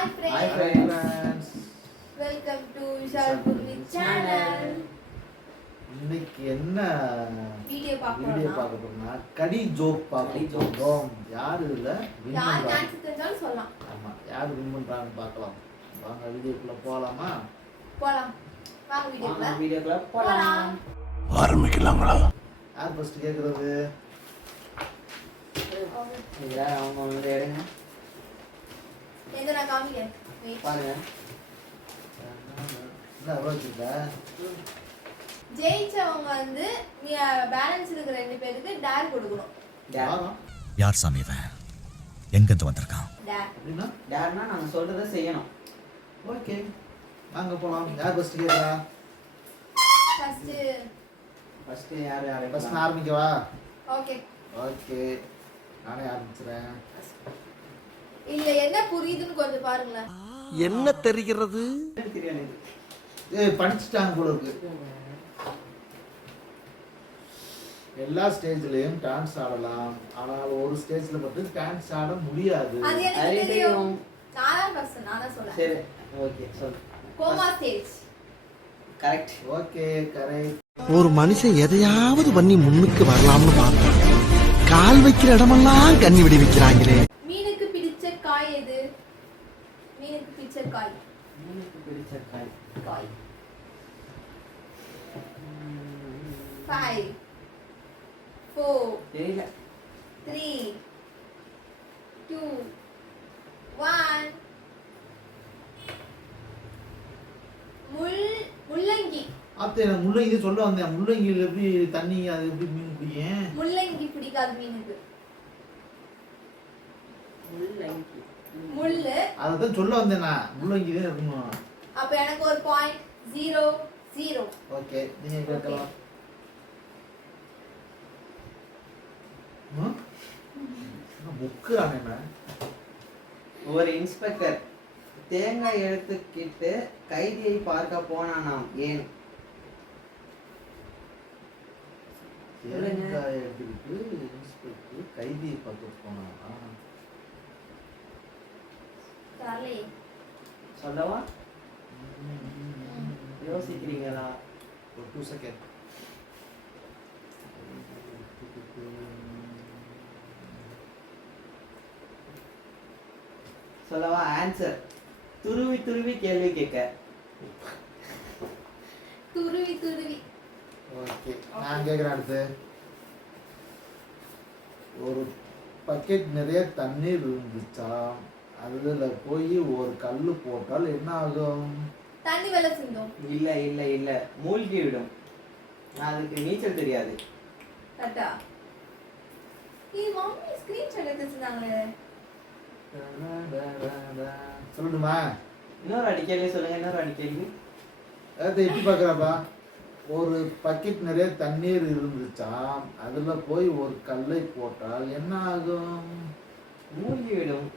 Hi Hi friends friends. Welcome to Vishal Kurmi channel இன்னைக்கு என்ன video பார்க்க video பார்க்க போறோம்னா கடி ஜோக் பார்க்க. போறோம். யாரு இதுல win யார் பண்றாங்க? டான்ஸ் தெரிஞ்சாலும் சொல்லலாம். ஆமா யார் வின் பண்றாங்கன்னு பார்க்கலாம். வாங்க வீடியோக்குள்ள போலாமா? போலாம். வாங்க வீடியோக்குள்ள வாங்க வீடியோக்குள்ள போலாம். போலாம். யார் ஃபர்ஸ்ட் கேக்குறது? அவங்க வந்து எடுங்க. எங்க நான் காமிக்கிறேன். பாருங்க. என்ன எவ்வளோ வச்சிருக்க ஜெயிச்சவங்க வந்து பேலன்ஸ் இருக்கிற ரெண்டு பேருக்கு டேர் கொடுக்கணும். யார்? சாமி இவன்? எங்கிருந்து வந்திருக்கான்? டேர்னா நாங்க சொல்றதை செய்யணும். ஓகே வாங்க போலாம். யார் ஃபர்ஸ்ட் ஃபர்ஸ்ட் யார் யார்? ஃபர்ஸ்ட் நான் ஆரம்பிக்கவா? ஓகே ஓகே நானே ஆரம்பிச்சிடுறேன். இல்ல என்ன புரியுதுன்னு கொஞ்சம் பாருங்களேன். என்ன தெரிகிறது? படிச்சுட்டாங்க போல இருக்கு. எல்லா ஸ்டேஜ்லயும் டான்ஸ் ஆடலாம். ஆனால் ஒரு ஸ்டேஜ்ல மட்டும் டான்ஸ் ஆட முடியாது. அது எனக்கு அது தெரியும். தெரியும். நான் தான் ஃபர்ஸ்ட் நான் தான் சொல்றேன். சரி ஓகே சொல் coma stage correct okay correct ஒரு மனுஷன் எதையாவது பண்ணி முன்னுக்கு வரலாம்னு பார்த்தா கால் வைக்கிற இடமெல்லாம் கண்ணி விடி வைக்கிறாங்களே மீனுக்கு பிடிச்ச காய் எது மீனுக்கு பிடிச்ச காய் எனக்கு பிடிச்ச காய் காய் ஃபோர் தெரியல த்ரீ டூ ஒன் முள் முள்ளங்கி. அத்தை நான் முள்ளங்கி சொல்ல வந்தேன். முள்ளங்கியில் எப்படி தண்ணி அது எப்படி மீன் பிடிக்கும்? முள்ளங்கி பிடிக்காது மீனுக்கு. முள்ளங்கி. முள்ளு. அதை தான் சொல்ல வந்தேன் நான். முள்ளங்கி தான் இருக்கணும். அப்ப எனக்கு ஒரு பாயிண்ட் ஜீரோ ஜீரோ ஓகே நீங்க கேட்கலாம். புக்கு ஆனேண்ணா ஒரு இன்ஸ்பெக்டர் தேங்காய் எடுத்துக்கிட்டு கைதியை பார்க்க போனானாம். ஏன். தேங்காய் எடுத்துக்கிட்டு இன்ஸ்பெக்டர் கைதியை பார்க்க போனானா? சொல்லவா? யோசிக்கிறீங்களா? ஒரு டூ செகண்ட் சொல்லவா? ஆன்சர் துருவி துருவி கேள்வி கேட்க. துருவி துருவி. ஓகே நான் கேட்குறேன் அடுத்து. ஒரு பக்கெட் நிறைய தண்ணீர் இருந்துச்சாம் அதில் போய் ஒரு கல் போட்டால் என்ன ஆகும்? தண்ணி வெள்ள சிந்தும். இல்ல இல்ல இல்ல. மூழ்கி விடும். அதுக்கு நீச்சல் தெரியாது. கரெக்டா? இது மம்மி ஸ்கிரீன்ஷாட் எடுத்து வச்சிருந்தாங்களே சொல்லணுமா இன்னொரு அடி கேள்வி சொல்லுங்க இன்னொரு அடி கேள்வி அதை எப்படி பார்க்குறாப்பா ஒரு பக்கெட் நிறைய தண்ணீர் இருந்துச்சாம் அதில் போய் ஒரு கல்லை போட்டால் என்ன ஆகும்? மூழ்கி விடும்.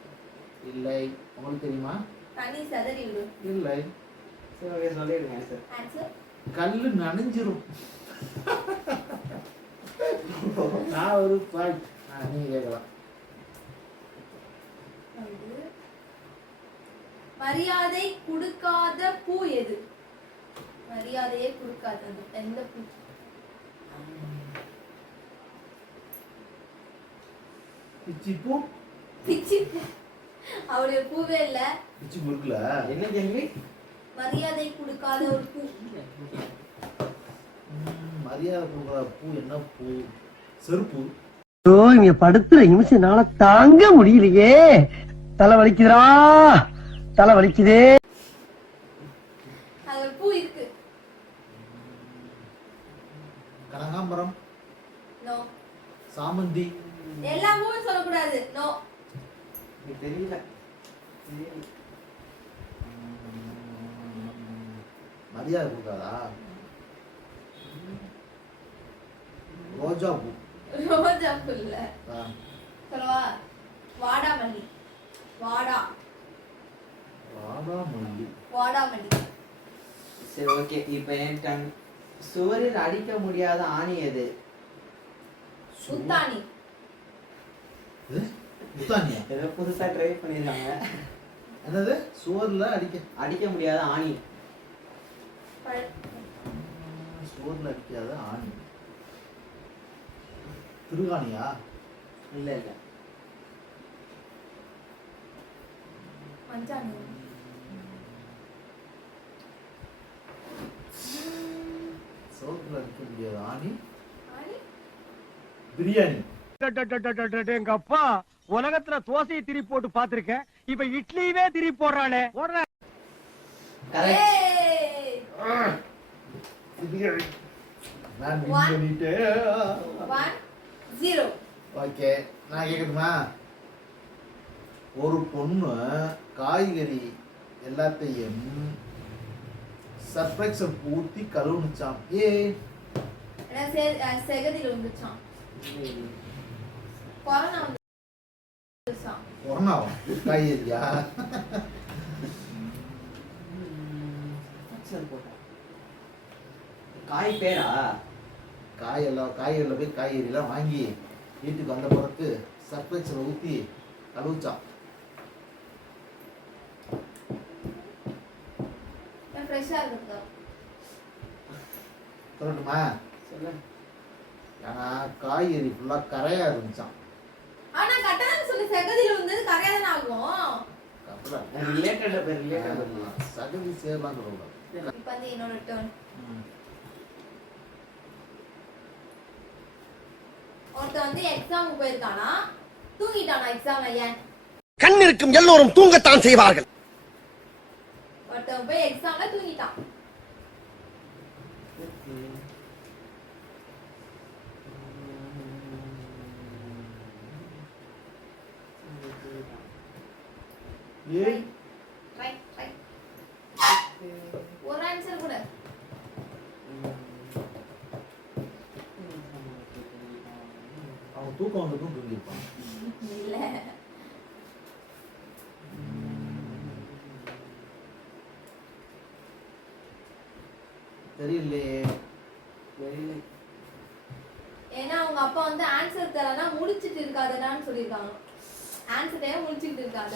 இல்லை. உங்களுக்கு தெரியுமா? இல்லை. சரி ஓகே சொல்லிடுங்க சார் ஆன்சர் கல் நனைஞ்சிரும். நான் ஒரு பாயிண்ட். நீங்க கேட்கலாம். மரியாதை கொடுக்காத பூ எது? மரியாதையே கொடுக்காதது எந்த பூ. பிச்சி பூ? பிச்சி பூ. அவருடைய பூவே இல்ல. பிச்சி முறுக்குல? என்ன கேள்வி? மரியாதை கொடுக்காத ஒரு பூ. மரியாதை கொடுக்குற பூ என்ன பூ? செருப்பு. ஐயோ இங்க படுத்துற நிமிஷம்னால தாங்க முடியலையே. தலை வலிக்குதுடா. தலை வலிக்குதே. கனகாம்பரம். நோ. சாமந்தி. எல்லா பூவும் சொல்லக்கூடாது. நோ. எனக்கு தெரியல. மரியாதை கொடுக்காதா? ரோஜா பூ. ரோஜா பூ இல்ல ஆ, சொல்லவா? வாடாமல்லி. வாடா. வாடாமல்லி. வாடாமல்லி. சரி ஓகே. இப்போ என் டன் சுவரில் அடிக்க முடியாத ஆணி எது? முத்தாணி இது? முத்தானியா ஏதோ புதுசா ட்ரை பண்ணிருக்காங்க. என்னது? சுவர்ல அடிக்க. அடிக்க முடியாத ஆணி. சுவர்ல அடிக்காத ஆணி. திருகாணியா இல்ல இல்ல. மஞ்சாணி. ஆணி? பிரியாணி. எங்க அப்பா உலகத்துல தோசையை திருப்பி போட்டு பாத்திருக்கேன் இப்ப இட்லியவே திருப்பி போடுறானே நான் Zero. ஓகே நான் கேட்கட்டுமா? ஒரு பொண்ணு காய்கறி எல்லாத்தையும் சர்ப்ரைஸை ஊற்றி கழுவுனுச்சாம். ஏ செகதியில் விழுந்துச்சான் கொரோனா வந்துச்சான் கொரோனாவா காய்கறியா? காய் பேரா? காயெல்லாம் காய்கறியில் போய் காய்கறிலாம் வாங்கி வீட்டுக்கு வந்த பிறகு சர்ப்ரைஸில் ஊற்றி கழுவுச்சான் சொல்லட்டுமா? சொல்லு ஏன்னா காய்கறி ஃபுல்லாக கரையாக இருந்துச்சான் ஆனா கட்டணம் சொல்லி செகதியில் விழுந்தது கரையாதானே ஆகும். ரிலேட்டட் ரிலேட்டட் சகதி சேரலாம் சொல்லக்கூடாது இப்போ வந்து என்னோட டேர்ன் ஒருத்தன் வந்து எக்ஸாமுக்கு போயிருக்கானா? தூங்கிட்டானா எக்ஸாம்ல ஏன் கண் இருக்கும் எல்லோரும் தூங்கத்தான் செய்வார்கள். ஒருத்தன் போய் எக்ஸாம்ல தூங்கிட்டான். ஏ ட்ரை ட்ரை ஒரு ஆன்சர் கூட அவன் தூக்கம் வந்ததும் தூங்கியிருப்பான் இல்ல. தெரியலையே. ஏன்னா அவங்க அப்பா வந்து ஆன்சர் தரனா முடிச்சிட்டு இருக்காதடான்னு சொல்லியிருக்காங்க. ஆன்சர் தேவை முடிச்சிட்டு இருக்காத.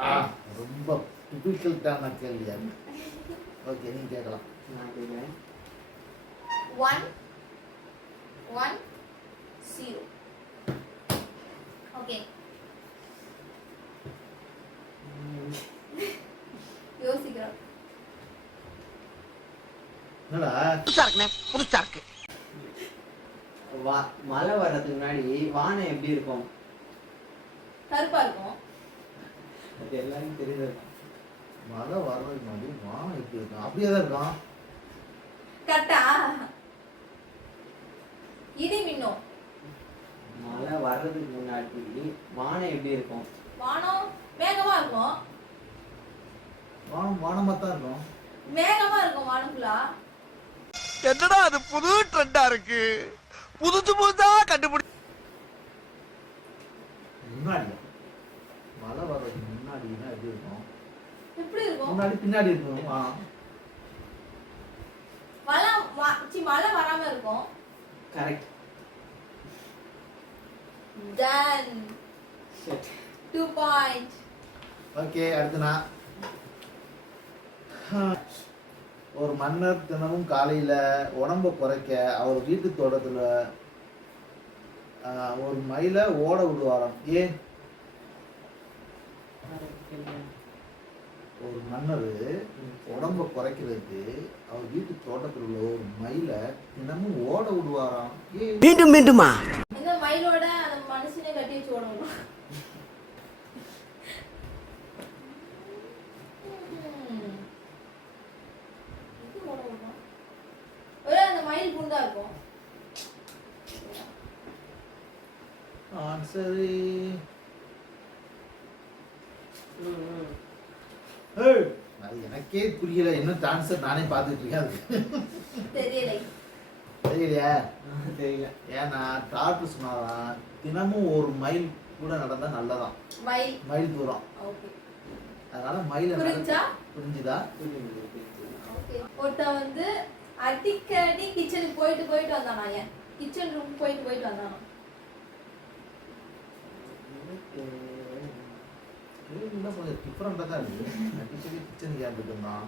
ஆ, ரொம்ப டிஃபிகல்ட்டான கேள்வியா ஓகே நீ கேட்கலாம். ஒன் ஒன் ஜீரோ ஓகே யோசிக்கிறோம். என்னடா? புதுசா இருக்குண்ணே புதுசா இருக்கு. வா- மழை வர்றதுக்கு முன்னாடி வானம் எப்படி இருக்கும்? கருப்பா இருக்கும். அது எல்லாரும் தெரியுது. மழை வர்றதுக்கு முன்னாடி வானம் எப்படி இருக்கும்? அப்படியே தான் இருக்கும் கட்டா இடி மின்னும் மழை வர்றதுக்கு முன்னாடி வானம் எப்படி இருக்கும்? வானம் மேகமா இருக்கும். வானம் வானமாக தான் இருக்கும். மேகமா இருக்கும் வானம் ஃபுல்லா என்னடா அது புது ட்ரெண்டா இருக்கு? புதுசு புதுசா கண்டுபிடி முன்னாடியா மழை வர்றதுக்கு முன்னாடினா எப்படி இருக்கும்? எப்படி இருக்கும்? முன்னாடி பின்னாடி இருக்கும் வானம். மழை மழை வராம இருக்கும். Correct done two point okay அடுத்து நான். ஒரு மன்னர் தினமும் காலையில் உடம்ப குறைக்க அவர் வீட்டு தோட்டத்தில் ஒரு மயிலை ஓட விடுவாராம். ஏன்? ஒரு மன்னர் உடம்ப குறைக்கிறதுக்கு அவர் வீட்டு தோட்டத்தில் உள்ள ஒரு மயிலை தினமும் ஓட விடுவாராம். ஏன்? மீண்டும் மீண்டுமா? மயிலோட அந்த மனுஷனே கட்டி வச்சு ஓடணும். ஒரே அந்த மயில் குண்டா இருக்கும். ஆன்சரு அது எனக்கே புரியல. என்ன ஆன்சர் நானே பார்த்துட்டு இருக்கேன். அது தெரியலை. தெரியலையா? தெரியல ஏன்னா டாக்டர் சொன்னாராம் தினமும் ஒரு மைல் கூட நடந்தா நல்லதாம் மயில் மைல் தூரம். ஓகே அதனால மயில நடக்க- புரிஞ்சா? புரிஞ்சுதா? ஒருத்தன் வந்து அடிக்கடி கிச்சனுக்கு போயிட்டு போயிட்டு வந்தானா ஏன்? கிச்சன் ரூம் போயிட்டு போயிட்டு வந்தானா? கொஞ்சம் டிஃப்ரெண்டாக தான் இருக்குது அடிக்கடி கிச்சனுக்கு ஏன் போயிட்டு இருந்தான்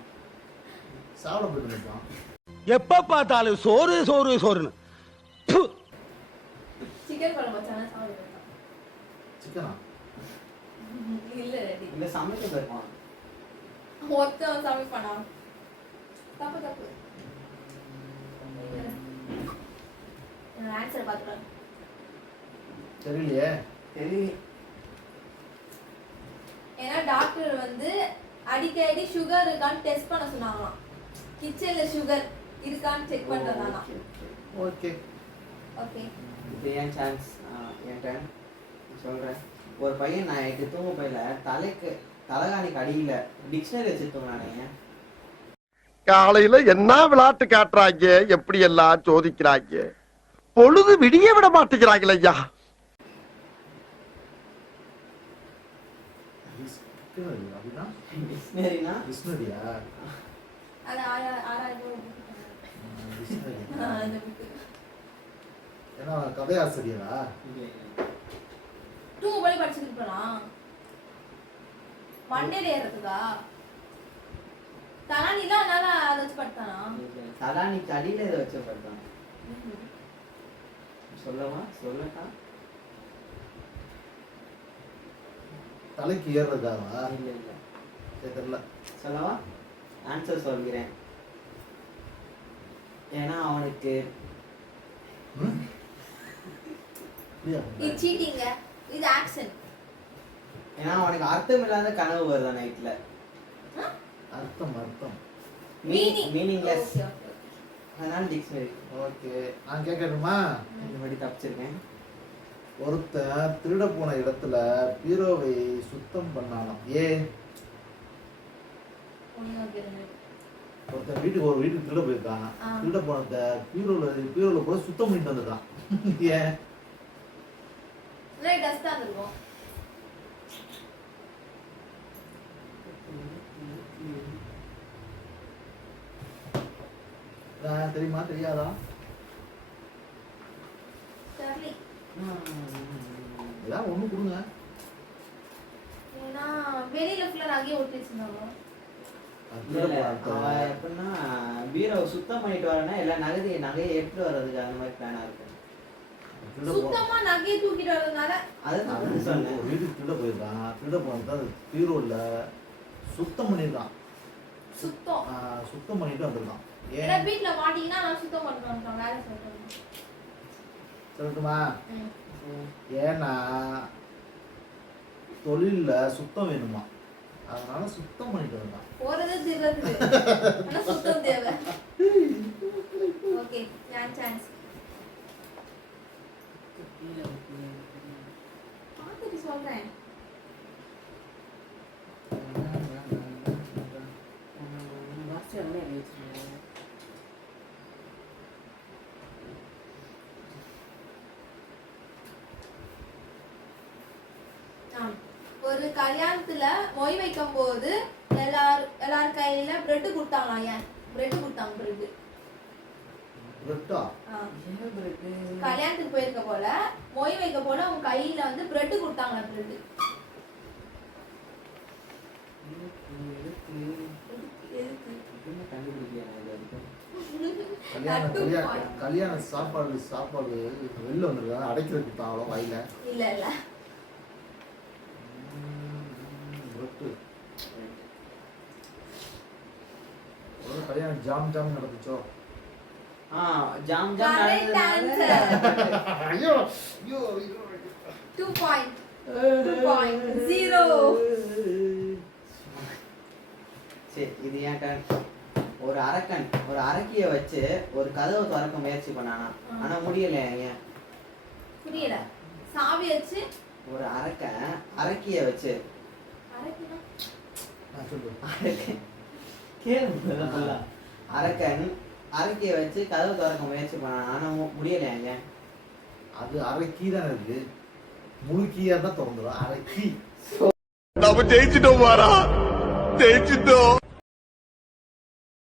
சாப்பிட போயிட்டு இருக்கான் எப்ப பார்த்தாலும் சோறு சோறு சோறுன்னு. சிக்கன் குழம்பு வச்சானா சாப்பிடுவேன் சிக்கனா? இல்ல ரெடி இல்ல சமைக்க போயிருப்பான் மொத்தம் சமைப்பானா தப்பு தப்பு. ஆன்சர் பார்த்துக்கலாம் தெரியலையே. சரி ஏன்னா டாக்டர் வந்து அடிக்கடி சுகர் இருக்கான்னு டெஸ்ட் பண்ண சொன்னாங்களாம். கிச்சன்ல சுகர் இருக்கான்னு செக் பண்றதானா ஓகே ஓகே என் சான்ஸ் என் சொல்கிறேன் ஒரு பையன் நான் எனக்கு தூங்க போயில. தலைக்கு தலைகாணிக்கு அடியில் டிக்ஷனரி வச்சு தூங்கினானே காலையில என்ன விளையாட்டு காட்டுறாங்க? எப்படி எல்லாம் சோதிக்கிறாங்க? பொழுது விடிய விட மாட்டேங்கிறாங்களே ஐயா. அது ஆறாயிரம் ரூபாய் டிக்ஷனரி ஆ, அந்த book. ஏன்னா கதையாசிரியரா? தூங்க போய் படிச்சுட்டு இருக்கலாம் மண்டேல ஏறதுக்கா தலானில அதனால அதை வச்சு படுத்தானா? தலானிக்கு அடியில் இதை வச்சு படுத்தான். சொல்லவா? சொல்லட்டா? தலைக்கு ஏறுறதுக்காகவா இல்லை இல்லை சரி, தெரியல. சொல்லவா? ஆன்சர் சொல்கிறேன். ஏன்னா அவனுக்கு ம்? அப்படியா? இது சீட்டிங்க இது ஆக்ஷன் ஏன்னா அவனுக்கு அர்த்தம் இல்லாத கனவு வருதா நைட்ல அர்த்தம் அர்த்தம். மீனிங்லெஸ் அதனால டிக்ஷனரி ஓகே நான் கேட்கணுமா இந்த மாதிரி தப்பிச்சிருக்கேன். ஒருத்தன் திருட போன இடத்துல பீரோவை சுத்தம் பண்ணானாம். ஓகே ரெண்டு ஒருத்தன் வீட்டுக்கு ஒரு வீட்டுக்கு திருட போயிருக்கான். திருட போனத பீரோல பீரோல கூட சுத்தம் பண்ணிட்டு வந்துட்டான். ஏன் இல்லை டஸ்டாக இருக்கும் நான் தெரியுமா? தெரியாதா? சரி ஏதாவது ஒண்ணு கொடுங்க. ஏன்னா வெளியில நகையை ஒட்டி வச்சிருந்தாங்க. எப்படின்னா பீரோவை சுத்தம் பண்ணிட்டு வரேன்னா எல்லா நகையை நகையை எடுத்துட்டு வர்றதுக்கு அந்த மாதிரி பிளானா இருக்கும் சுத்தமா நகையை தூக்கிட்டு வரதுனால அதுதான் சொன்னேன். வீட்டுக்கு திருட போயிருக்கான் திருட போனது அது பீரோல சுத்தம் பண்ணிருக்கான் சுத்தம். ஆ, சுத்தம் பண்ணிட்டு வந்திருக்கான். ஏன்னா ஏன் வீட்ல மாட்டீங்கன்னா நான் சுத்தம் பண்ணுவேன் வேலை சொல்றேன் சொல்லட்டுமா. ஏன்னா தொழில்ல சுத்தம் வேணுமா? அதனால சுத்தம் பண்ணிட்டு வந்தான் போறது ஆனா சுத்தம் தேவை. ஓகே என் சான்ஸ் பார்த்துட்டு சொல்றேன். ஆ. ஒரு கல்யாணத்துல மொய் வைக்கும் போது எல்லார் எல்லார் கையில பிரெட் கொடுத்தாங்களாம். ஏன்? பிரெட் கொடுத்தாங்க பிரெட் கல்யாணத்துக்கு போயிருக்க போல மொய் வைக்க போல அவங்க கையில வந்து பிரெட் கொடுத்தாங்களா பிரெட். கல்யாண சாப்பாடு சாப்பாடு வெளில வந்திருக்காங்க அடைக்கிறதுக்கு தான் அவ்வளோ வாயில? இல்ல இல்ல. ஒரு கல்யாணம் ஜாம் ஜாம் நடந்துச்சோ? ஆ ஜாம் ஜாம் நடந்ததுனால ஐயோ ஐயோ ஐயோ. Two point two point zero சரி இது ஏன் டர்ன் ஒரு அரக்கன் ஒரு அரக்கிய வச்சு ஒரு கதவை திறக்க முயற்சி பண்ணானா. ஆனா முடியல ஏன்? புரியல சாவி வச்சு? ஒரு அரக்கன் அரக்கிய வச்சு அரக்கன் அரக்கிய வச்சு கதவை திறக்க முயற்சி பண்ணானா ஆனா முடியல ஏன் அது அரை கீ தானே இருக்கு. முழு கீயா தான் திறந்துடும் அரை கீ. நம்ம ஜெயிச்சிட்டோம் மாறா. ஜெயிச்சிட்டோம்.